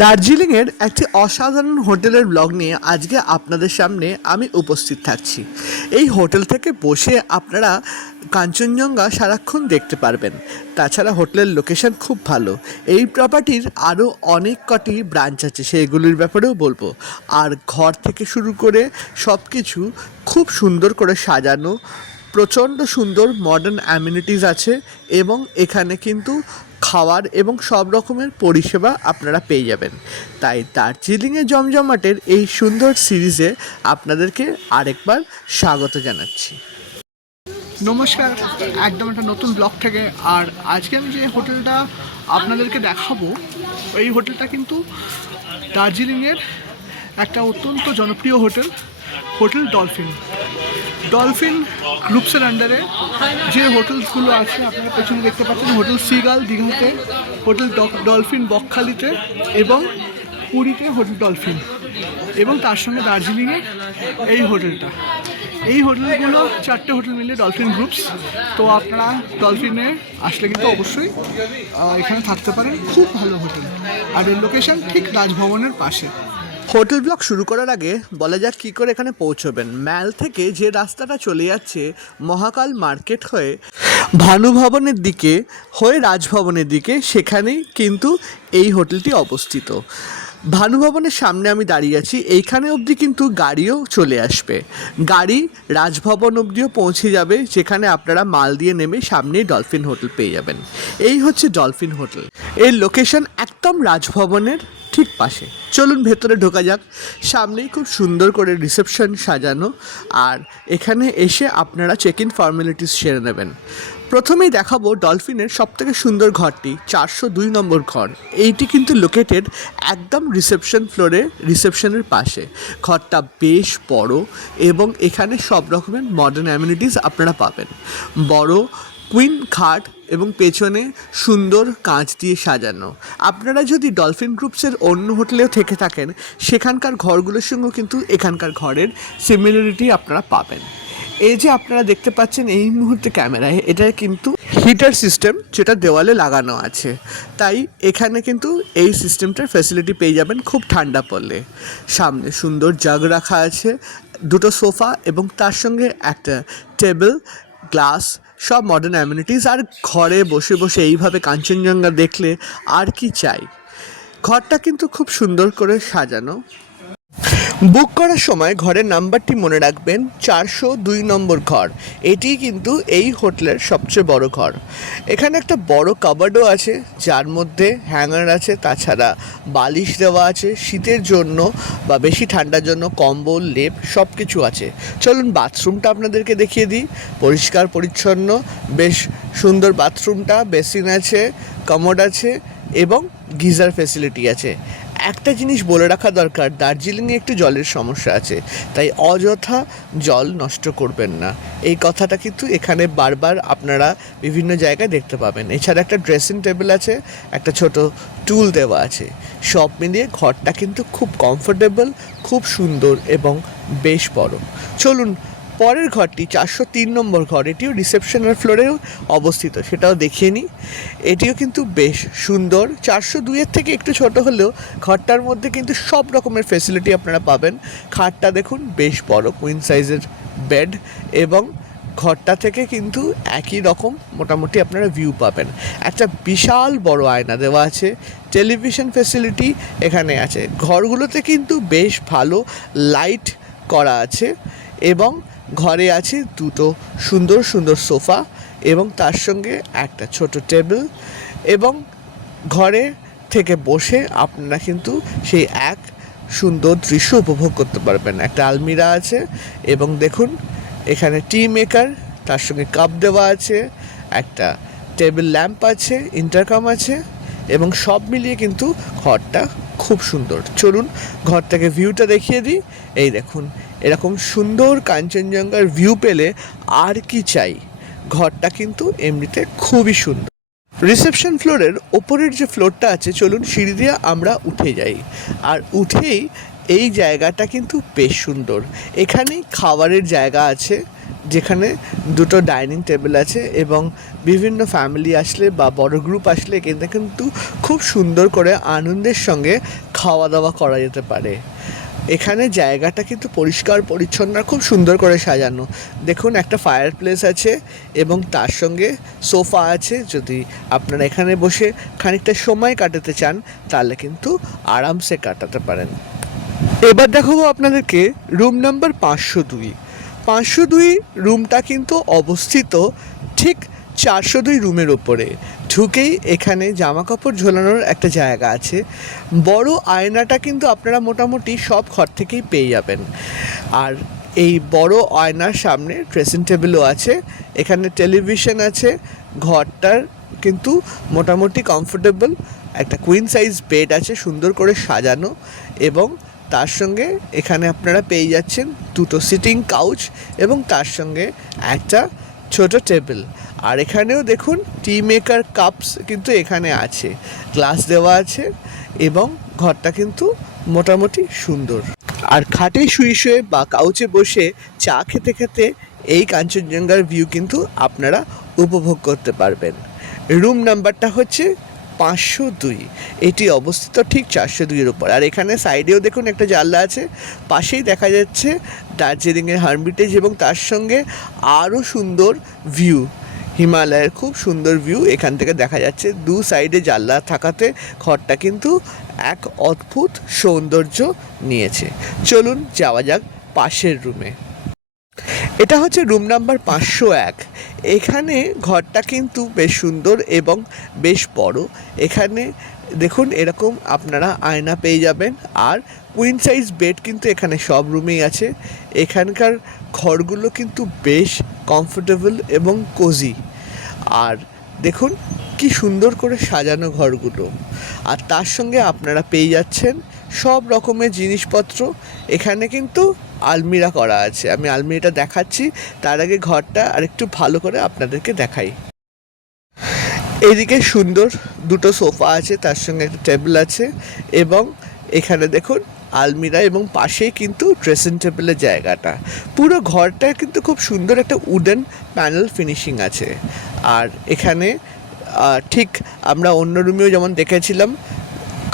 দার্জিলিংয়ের একটি অসাধারণ হোটেলের ব্লগ নিয়ে আজকে আপনাদের সামনে আমি উপস্থিত থাকছি। এই হোটেল থেকে বসে আপনারা কাঞ্চনজঙ্ঘা সারাক্ষণ দেখতে পারবেন। তাছাড়া হোটেলের লোকেশন খুব ভালো। এই প্রপার্টির আরও অনেক কটি ব্রাঞ্চ আছে, সেগুলির ব্যাপারেও বলব। আর ঘর থেকে শুরু করে সব কিছু খুব সুন্দর করে সাজানো প্রচণ্ড সুন্দর মডার্ন অ্যামিনিটিস আছে এবং এখানে কিন্তু খাওয়ার এবং সব রকমের পরিষেবা আপনারা পেয়ে যাবেন। তাই দার্জিলিংয়ে জমজমাটের এই সুন্দর সিরিজে আপনাদেরকে আরেকবার স্বাগত জানাচ্ছি। নমস্কার, একদম একটা নতুন ব্লগ থেকে আর আজকে আমি যে হোটেলটা আপনাদেরকে দেখাবো, এই হোটেলটা কিন্তু দার্জিলিংয়ের একটা অত্যন্ত জনপ্রিয় হোটেল। Hotel Dolphin. ডলফিন গ্রুপসের আন্ডারে যে হোটেলসগুলো আছে, আপনারা পেছনে দেখতে পাচ্ছেন হোটেল সিগাল দীঘাতে, হোটেল ডলফিন বকখালিতে এবং পুরীতে হোটেল ডলফিন এবং তার সঙ্গে দার্জিলিংয়ে এই হোটেলটা। এই হোটেলগুলো চারটে হোটেল মিলে ডলফিন গ্রুপস। তো আপনারা ডলফিনে আসলে কিন্তু অবশ্যই এখানে থাকতে পারেন। খুব ভালো হোটেল। আর এর লোকেশন ঠিক রাজভবনের পাশে। হোটেল ব্লক শুরু করার আগে বলা যাক কী করে এখানে পৌঁছবেন। ম্যাল থেকে যে রাস্তাটা চলে যাচ্ছে মহাকাল মার্কেট হয়ে ভানুভবনের দিকে হয়ে রাজভবনের দিকে, সেখানেই কিন্তু এই হোটেলটি অবস্থিত। ভানুভবনের সামনে আমি দাঁড়িয়ে আছি, এইখানে অবধি কিন্তু গাড়িও চলে আসবে। গাড়ি রাজভবন অবধিও পৌঁছে যাবে, যেখানে আপনারা মাল দিয়ে নেমে সামনেই ডলফিন হোটেল পেয়ে যাবেন। এই হচ্ছে ডলফিন হোটেল। এর লোকেশন একদম রাজভবনের ঠিক পাশে। চলুন ভেতরে ঢোকা যাক। সামনেই খুব সুন্দর করে রিসেপশন সাজানো, আর এখানে এসে আপনারা চেক ইন ফর্মালিটিস সেরে নেবেন। প্রথমেই দেখাবো ডলফিনের সবথেকে সুন্দর ঘরটি, চারশো দুই নম্বর ঘর। এইটি কিন্তু লোকেটেড একদম রিসেপশন ফ্লোরে রিসেপশনের পাশে। ঘরটা বেশ বড় এবং এখানে সব রকমের মডার্ন অ্যামিনিটিস আপনারা পাবেন। বড় কুইন খাট এবং পেছনে সুন্দর কাঁচ দিয়ে সাজানো। আপনারা যদি ডলফিন গ্রুপসের অন্য হোটেলেও থেকে থাকেন, সেখানকার ঘরগুলোর সঙ্গেও কিন্তু এখানকার ঘরের সিমিলারিটি আপনারা পাবেন। এই যে আপনারা দেখতে পাচ্ছেন এই মুহূর্তে ক্যামেরায়, এটা কিন্তু হিটার সিস্টেম যেটা দেওয়ালে লাগানো আছে। তাই এখানে কিন্তু এই সিস্টেমটার ফ্যাসিলিটি পেয়ে যাবেন খুব ঠান্ডা পড়লে। সামনে সুন্দর জাগ রাখা আছে, দুটো সোফা এবং তার সঙ্গে একটা টেবিল গ্লাস সব মডার্ন অ্যামিনিটিস আর ঘরে বসে বসে এইভাবে কাঞ্চনজঙ্ঘা দেখলে আর কি চাই? ঘরটা কিন্তু খুব সুন্দর করে সাজানো। বুক করার সময় ঘরের নাম্বারটি মনে রাখবেন, চারশো দুই নম্বর ঘর। এটি কিন্তু এই হোটেলের সবচেয়ে বড় ঘর। এখানে একটা বড় কাবার্ডও আছে, যার মধ্যে হ্যাঙ্গার আছে, তাছাড়া বালিশ দেওয়া আছে, শীতের জন্য বা বেশি ঠান্ডার জন্য কম্বল, লেপ সব কিছু আছে। চলুন বাথরুমটা আপনাদেরকে দেখিয়ে দিই। পরিষ্কার, পরিচ্ছন্ন, বেশ সুন্দর বাথরুমটা, বেসিন আছে, কমোড আছে, এবং গিজার ফেসিলিটি আছে। একটা জিনিস বলে রাখা দরকার দার্জিলিংয়ে একটু জলের সমস্যা আছে, তাই অযথা জল নষ্ট করবেন না। এই কথাটা কিন্তু এখানে বারবার আপনারা বিভিন্ন জায়গায় দেখতে পাবেন। এছাড়া একটা ড্রেসিং টেবিল আছে, একটা ছোট টুল দেওয়া আছে। সব মিলিয়ে ঘরটা কিন্তু খুব কমফোর্টেবল খুব সুন্দর এবং বেশ বড়। চলুন পরের ঘরটি চারশো তিন নম্বর ঘর, এটিও রিসেপশনের ফ্লোরেও অবস্থিত, সেটাও দেখিয়ে নিই। এটিও কিন্তু বেশ সুন্দর, চারশো দুইয়ের থেকে একটু ছোট হলেও ঘরটার মধ্যে কিন্তু সব রকমের ফেসিলিটি আপনারা পাবেন। খাটটা দেখুন, বেশ বড় কুইন সাইজের বেড এবং ঘরটা থেকে কিন্তু একই রকম মোটামুটি আপনারা ভিউ পাবেন। একটা বিশাল বড় আয়না দেওয়া আছে টেলিভিশন ফেসিলিটি এখানে আছে। ঘরগুলোতে কিন্তু বেশ ভালো লাইট করা আছে। এবং ঘরে আছে দুটো সুন্দর সুন্দর সোফা এবং তার সঙ্গে একটা ছোট টেবিল এবং ঘরে থেকে বসে আপনারা কিন্তু সেই এক সুন্দর দৃশ্য উপভোগ করতে পারবেন। একটা আলমিরা আছে এবং দেখুন, এখানে টি মেকার, তার সঙ্গে কাপ দেওয়া আছে, একটা টেবিল ল্যাম্প আছে, ইন্টারকাম আছে এবং সব মিলিয়ে কিন্তু ঘরটা খুব সুন্দর। চলুন ঘর থেকে ভিউটা দেখিয়ে দিই। এই দেখুন এরকম সুন্দর কাঞ্চনজঙ্ঘার ভিউ পেলে আর কি চাই? ঘরটা কিন্তু এমনিতে খুবই সুন্দর। রিসেপশন ফ্লোরের ওপরের যে ফ্লোরটা আছে, চলুন সিঁড়ি দিয়ে আমরা উঠে যাই। আর উঠেই এই জায়গাটা কিন্তু বেশ সুন্দর। এখানেই খাবারের জায়গা আছে, যেখানে দুটো ডাইনিং টেবিল আছে এবং বিভিন্ন ফ্যামিলি আসলে বা বড় গ্রুপ আসলে এখানে কিন্তু খুব সুন্দর করে আনন্দের সঙ্গে খাওয়া দাওয়া করা যেতে পারে। এখানে জায়গাটা কিন্তু পরিষ্কার, পরিচ্ছন্ন খুব সুন্দর করে সাজানো। দেখুন, একটা ফায়ার প্লেস আছে এবং তার সঙ্গে সোফা আছে। যদি আপনারা এখানে বসে খানিকটা সময় কাটাতে চান, তাহলে কিন্তু আরামসে কাটাতে পারেন। এবার দেখাবো আপনাদেরকে রুম নাম্বার পাঁচশো দুই। পাঁচশো দুই রুমটা কিন্তু অবস্থিত ঠিক চারশো দুই রুমের ওপরে ঢুকেই এখানে জামা কাপড় ঝোলানোর একটা জায়গা আছে। বড় আয়নাটা কিন্তু আপনারা মোটামুটি সব ঘর থেকেই পেয়ে যাবেন। আর এই বড় আয়নার সামনে ড্রেসিং টেবিলও আছে, এখানে টেলিভিশন আছে, ঘরটার কিন্তু মোটামুটি কমফোর্টেবল একটা কুইন সাইজ বেড আছে সুন্দর করে সাজানো এবং তার সঙ্গে এখানে আপনারা পেয়ে যাচ্ছেন দুটো সিটিং কাউচ এবং তার সঙ্গে একটা ছোট টেবিল আর এখানেও দেখুন টি মেকার কাপস কিন্তু এখানে আছে। গ্লাস দেওয়া আছে এবং ঘরটা কিন্তু মোটামুটি সুন্দর। আর খাটে শুয়ে শুয়ে বা কাউচে বসে চা খেতে খেতে এই কাঞ্চনজঙ্ঘার ভিউ কিন্তু আপনারা উপভোগ করতে পারবেন। রুম নাম্বারটা হচ্ছে পাঁচশো দুই। এটি অবস্থিত ঠিক চারশো দুইয়ের উপর। আর এখানে সাইডেও দেখুন একটা জানলা আছে। পাশেই দেখা যাচ্ছে দার্জিলিংয়ের হারমিটেজ এবং তার সঙ্গে আরও সুন্দর ভিউ হিমালয়ের খুব সুন্দর ভিউ এখান থেকে দেখা যাচ্ছে। দু সাইডে জানলা থাকাতে ঘরটা কিন্তু এক অদ্ভুত সৌন্দর্য নিয়েছে। চলুন যাওয়া যাক পাশের রুমে এটা হচ্ছে রুম নাম্বার পাঁচশো এক। এখানে ঘরটা কিন্তু বেশ সুন্দর এবং বেশ বড়। এখানে দেখুন, এরকম আপনারা আয়না পেয়ে যাবেন। আর কুইন সাইজ বেড কিন্তু এখানে সব রুমেই আছে। এখানকার ঘরগুলো কিন্তু বেশ কমফোর্টেবল এবং কোজি আর দেখুন, কি সুন্দর করে সাজানো ঘরগুলো। আর তার সঙ্গে আপনারা পেয়ে যাচ্ছেন সব রকমের জিনিসপত্র। এখানে কিন্তু আলমিরা করা আছে। আমি আলমিরাটা দেখাচ্ছি। তার আগে ঘরটা আরেকটু ভালো করে আপনাদেরকে দেখাই। এদিকে সুন্দর দুটো সোফা আছে, তার সঙ্গে একটা টেবিল আছে এবং এখানে দেখুন আলমিরা এবং পাশেই কিন্তু ড্রেসিং টেবিলের জায়গাটা। পুরো ঘরটা কিন্তু খুব সুন্দর একটা উডেন প্যানেল ফিনিশিং আছে। আর এখানে ঠিক আমরা অন্য রুমেও যেমন দেখেছিলাম,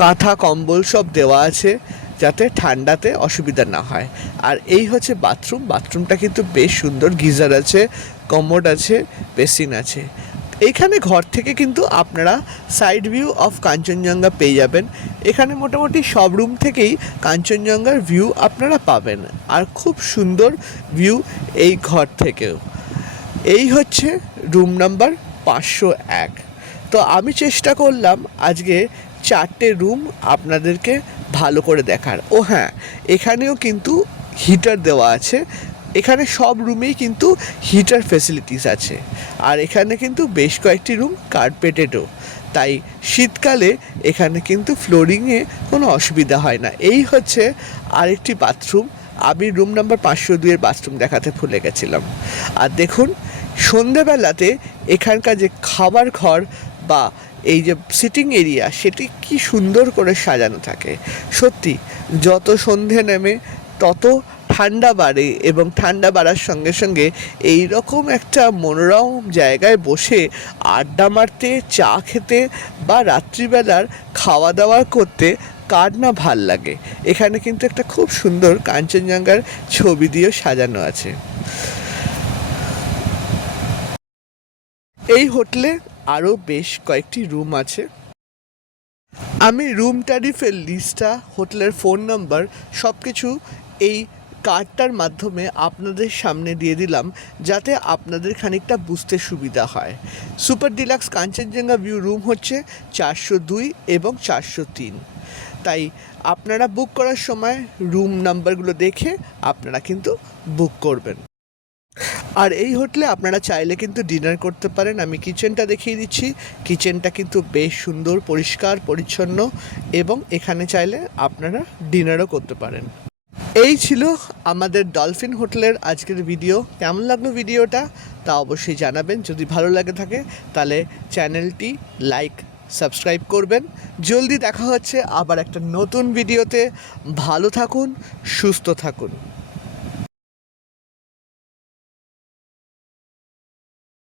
কাঁথা, কম্বল সব দেওয়া আছে যাতে ঠান্ডাতে অসুবিধা না হয়। আর এই হচ্ছে বাথরুম, বাথরুমটা কিন্তু বেশ সুন্দর, গিজার আছে, কমোড আছে, বেসিন আছে। এইখানে ঘর থেকে কিন্তু আপনারা সাইড ভিউ অফ কাঞ্চনজঙ্ঘা পেয়ে যাবেন। এখানে মোটামুটি সব রুম থেকেই কাঞ্চনজঙ্ঘার ভিউ আপনারা পাবেন। আর খুব সুন্দর ভিউ এই ঘর থেকেও। এই হচ্ছে রুম নাম্বার পাঁচশো এক। তো আমি চেষ্টা করলাম আজকে চারটে রুম আপনাদেরকে ভালো করে দেখার। ও হ্যাঁ এখানেও কিন্তু হিটার দেওয়া আছে। এখানে সব রুমেই কিন্তু হিটার ফেসিলিটিস আছে। আর এখানে কিন্তু বেশ কয়েকটি রুম কার্পেটেডও তাই শীতকালে এখানে কিন্তু ফ্লোরিংয়ে কোনো অসুবিধা হয় না। এই হচ্ছে আরেকটি বাথরুম আমি রুম নাম্বার পাঁচশো দুইয়ের বাথরুম দেখাতে ভুলে গেছিলাম। আর দেখুন সন্ধেবেলাতে এখানকার যে খাবার ঘর বা এই যে সিটিং এরিয়া সেটি কি সুন্দর করে সাজানো থাকে। সত্যি, যত সন্ধে নেমে, তত ঠান্ডা বাড়ে এবং ঠান্ডা বাড়ার সঙ্গে সঙ্গে এই রকম একটা মনোরম জায়গায় বসে আড্ডা মারতে, চা খেতে বা রাত্রিবেলার খাওয়া দাওয়া করতে কার না ভালো লাগে। এখানে কিন্তু একটা খুব সুন্দর কাঞ্চনজঙ্ঘার ছবি দিয়েও সাজানো আছে। এই হোটেলে আরও বেশ কয়েকটি রুম আছে। আমি রুম ট্যারিফের লিস্টটা, হোটেলের ফোন নাম্বার সব কিছু এই কার্ডটার মাধ্যমে আপনাদের সামনে দিয়ে দিলাম, যাতে আপনাদের খানিকটা বুঝতে সুবিধা হয়। Super deluxe Kanchenjunga view room হচ্ছে চারশো দুই এবং চারশো তিন। তাই আপনারা বুক করার সময় রুম নাম্বারগুলো দেখে আপনারা কিন্তু বুক করবেন। আর এই হোটেলে আপনারা চাইলে কিন্তু ডিনার করতে পারেন। আমি কিচেনটা দেখিয়ে দিচ্ছি। কিচেনটা কিন্তু বেশ সুন্দর, পরিষ্কার, পরিচ্ছন্ন এবং এখানে চাইলে আপনারা ডিনারও করতে পারেন। এই ছিল আমাদের ডলফিন হোটেলের আজকের ভিডিও কেমন লাগল ভিডিওটা তা অবশ্যই জানাবেন। যদি ভালো লাগে থাকে, তাহলে চ্যানেলটি লাইক সাবস্ক্রাইব করবেন। জলদি দেখা হচ্ছে আবার একটা নতুন ভিডিওতে ভালো থাকুন, সুস্থ থাকুন।